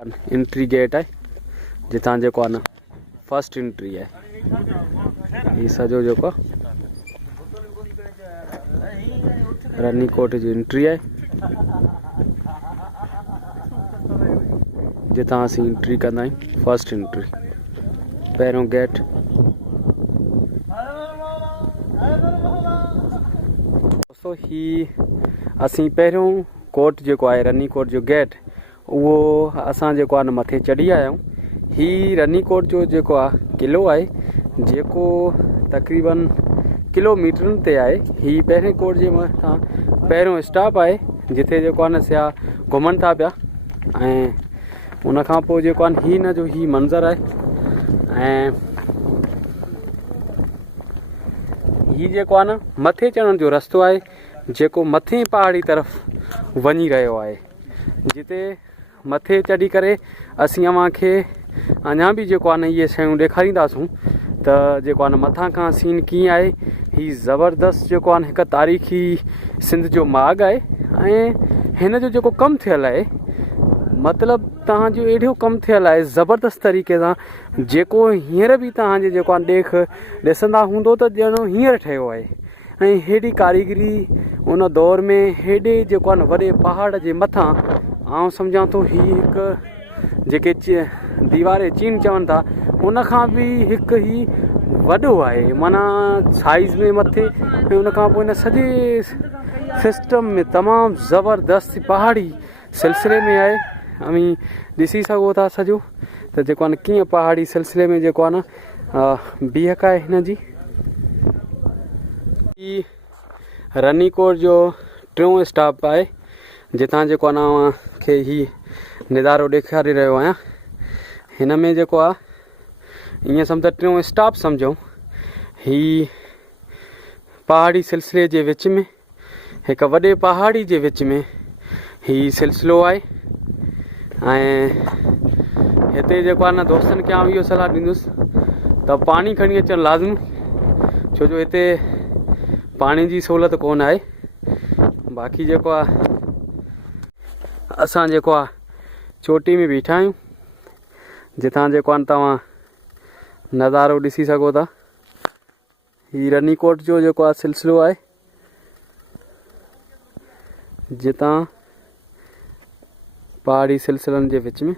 Entry gate है जितां जेको आहे न फर्स्ट एंट्री है ये सजो जेको रनी कोट जी एंट्री है जितां असीं एंट्री कंदा आहियूं फर्स्ट एंट्री पहिरियों गेट दोस्तों ही असीं पहिरियों कोट जेको आहे रनी कोट जो गेट वो असां जेको आहे न मथे चढ़ी आया आहियूं ही रनी कोट जो जेको आहे किलो आहे जेको तक़रीबन किलोमीटरनि ते आहे ही पहिरें कोट जे मथां पहिरियों स्टॉप आहे जिथे जेको आहे न सियाह घुमनि था पिया ऐं उन खां पोइ जेको आहे ही न जो ही मंज़र आहे ऐं ही जेको आहे न मथे चढ़ण जो रस्तो आहे जेको मथे पहाड़ी तरफ़ वञी रहियो आहे जिते मथे चढ़ी करे असीं अव्हांखे अञा बि जेको आहे न इहे शयूं ॾेखारींदासूं त जेको आहे न मथां खां सीन कीअं आहे ही ज़बरदस्त जेको आहे न हिकु तारीख़ी सिंध जो माॻ आहे ऐं हिन जो जेको कमु थियल आहे मतिलबु तव्हांजो एॾो कमु थियल आहे ज़बरदस्त तरीक़े सां जेको हींअर बि तव्हांजे जेको आहे ॾेख ॾिसंदा हूंदो त ॼणो हींअर ठहियो आहे ऐं हेॾी कारीगरी उन दौर में हेॾे जेको आहे न वॾे पहाड़ जे मथां आउं सम्झां थो ही हिकु जेके दीवारे चीन चवनि था उन खां बि हिकु ही वॾो आहे माना साइज़ में मथे ऐं उन खां पोइ हिन सॼे सिस्टम में तमामु ज़बरदस्त पहाड़ी सिलसिले में आहे अमी ॾिसी सघो था सॼो त जेको आहे न कीअं पहाड़ी सिलसिले में जेको आहे न बीहक आहे हिन जी रनी कोट जो टियों स्टॉप आहे जितां जेको आहे न अव्हांखे ही नज़ारो ॾेखारे रहियो आहियां हिन में जेको आहे ईअं सम्झो टियों स्टॉप सम्झो ही पहाड़ी सिलसिले जे विच में हिकु वॾे पहाड़ी जे विच में ही सिलसिलो आहे ऐं हिते जेको आहे न दोस्तनि खे आउं इहो सलाह ॾींदुसि त पाणी खणी अचणु लाज़मी छो जो हिते पाणी जी सहूलियत कोन आहे बाक़ी जेको आहे असां जेको आहे चोटी में बीठा आहियूं जितां जेको आहे तव्हां नज़ारो ॾिसी सघो था ही रनी कोट जो जेको आहे सिलसिलो आहे जितां पहाड़ी सिलसिलनि जे विच में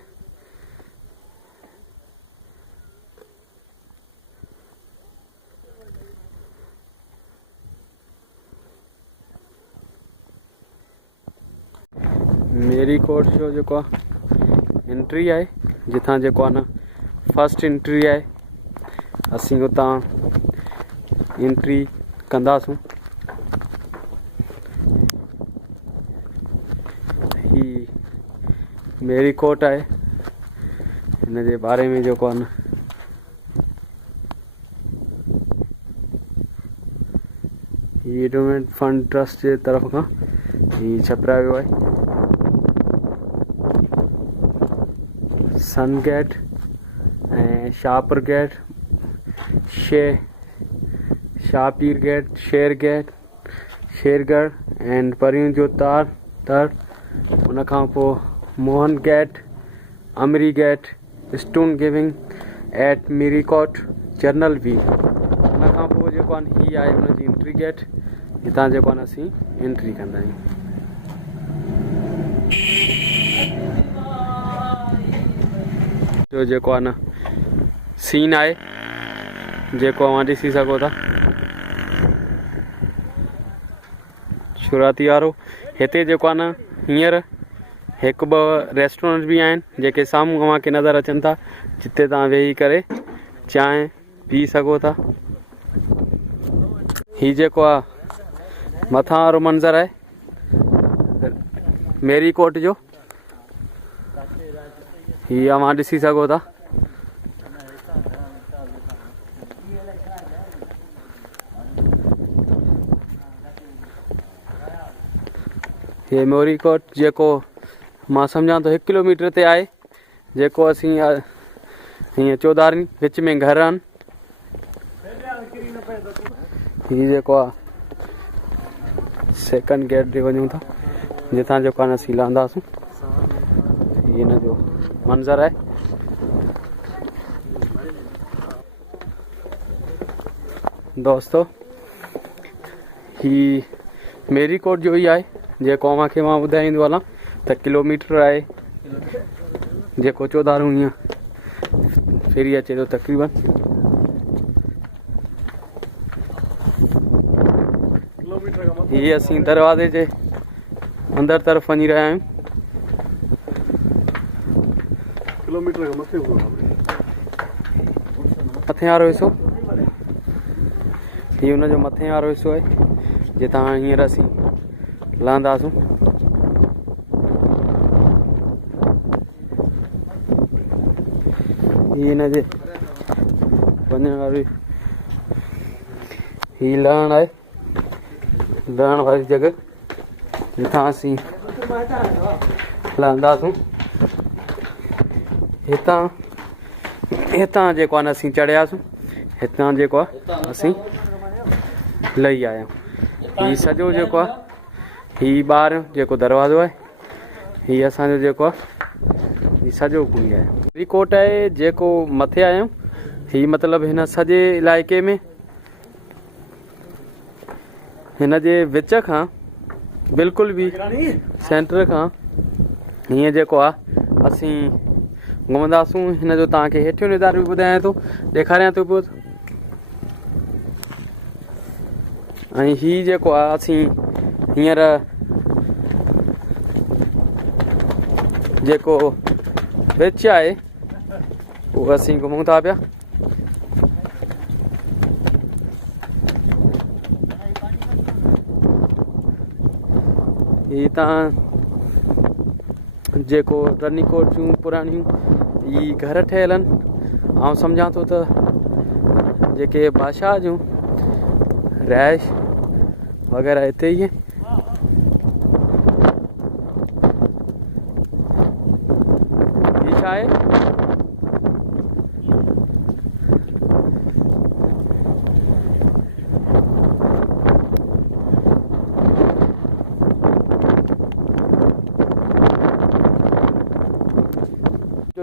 मेरी कोट जो जेको आहे एंट्री आहे जितां जेको आहे न फर्स्ट एंट्री आहे असीं उतां एंट्री कंदासूं ही मेरी कोट आहे हिन जे बारे में जेको आहे न ही एंडोमेंट फंड ट्रस्ट जे तरफ़ खां ही छपिरायो आहे सन गेट ऐं Shahpur gate Shahpir gate Shergarh and परियूं जो तर उन खां पोइ मोहन गेट अमरी गेट स्टोन गिविंग एट मीरीकोट जर्नल वी उन खां पोइ जेको आहे हीअ आहे हुनजी एंट्री गेट हितां जेको आहे न असीं एंट्री कंदा आहियूं जो जेको आहे न सीन आहे जेको अव्हां ॾिसी सघो था शुरूआती वारो हिते जेको आहे न हींअर हिकु ॿ रेस्टोरेंट बि आहिनि जेके साम्हूं अव्हांखे नज़र अचनि था जिते तव्हां वेही करे चांहि पी सघो था ही जेको आहे मथां वारो मंज़र आहे मेरी कोट जो ही अव्हां ॾिसी सघो था हे मोरी कोट जेको मां सम्झां थो 1 किलोमीटर ते आहे जेको असीं हीअं चौधारी विच में घर आहिनि हीअ जेको आहे सेकंड गेट ते वञूं था जितां जेको आहे असीं लहंदासीं हिन जो मंज़र आहे। दोस्तों ही मेरीकोट जो ही आहे जेको अव्हांखे मां ॿुधाईंदो हलां त किलोमीटर आहे जेको चोधारूं हीअं फिरी अचे थो तक़रीबन। ये असीं दरवाजे जे अंदर तरफ़ वञी रहिया आहियूं। किलोमीटर खां मथे मथे वारो हिसो हीअ हुनजो मथे वारो हिसो आहे जितां हींअर असीं लहंदासूं। हीअ हिनजे वञण वारी हीअ लहण आहे, लहण वारी जॻह जितां असीं लहंदासूं। हितां जेको आहे असीं चढ़ियासीं, हितां जेको आहे असीं लही आया आहियूं। हीअ सॼो जेको आहे हीअ ॿाहिरि जेको दरवाज़ो आहे हीअ असांजो जेको आहे हीअ सॼो घुमी आया आहियूं। मेरीकोट आहे जेको मथे आया आहियूं। हीअ मतिलबु हिन सॼे इलाइक़े में हिन जे विच खां बिल्कुलु बि सेंटर खां हीअं जेको आहे असीं घुमंदासूं। हिन जो तव्हांखे हेठियों नज़ारो बि ॿुधायां थो, ॾेखारियां थो पियो। ऐं हीअ जेको आहे असीं हींअर जेको विच आहे उहो असीं घुमूं था पिया। हीअ तव्हां जेको रनीकोट जूं पुराणियूं ई घर ठहियल आहिनि। ऐं सम्झां थो त जेके बादशाह जूं रहाइश वग़ैरह हिते ई आहे। हीअ छा आहे?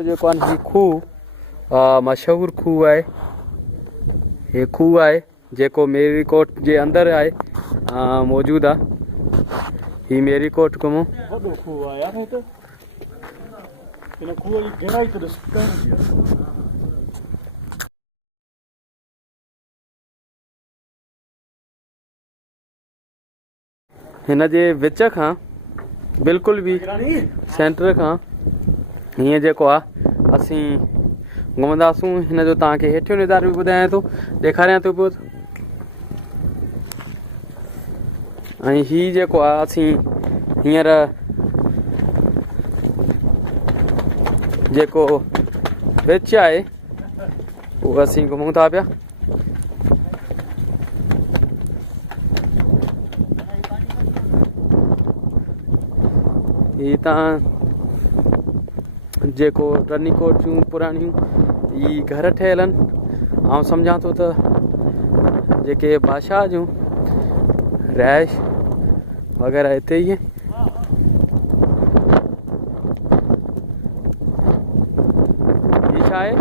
जेको आहे हीअ खूह मशहूरु खूह आहे। हीअ खूह आहे जेको मेरीकोट जे अंदरि आहे मौजूदु आहे। हीअ मेरीकोट घुमो। वॾो खूह आहे यार हिते। हिन खूह जी गहराई त ॾिस कोन्ह थी। हिन जे विच खां बिल्कुलु बि सेंटर खां हीअं जेको आहे असीं घुमंदासूं। हिन जो तव्हांखे हेठियों नज़ारो बि ॿुधायां थो, ॾेखारियां थो पियो। ऐं हीअ जेको आहे असीं हींअर जेको विच आहे उहो असीं घुमूं था पिया। हीअ तव्हां जेको रनीकोट जूं पुराणियूं ई घर ठहियल आहिनि। ऐं सम्झां थो त जेके बादशाह जूं रहाइश वग़ैरह हिते ई आहे। हीअ छा आहे?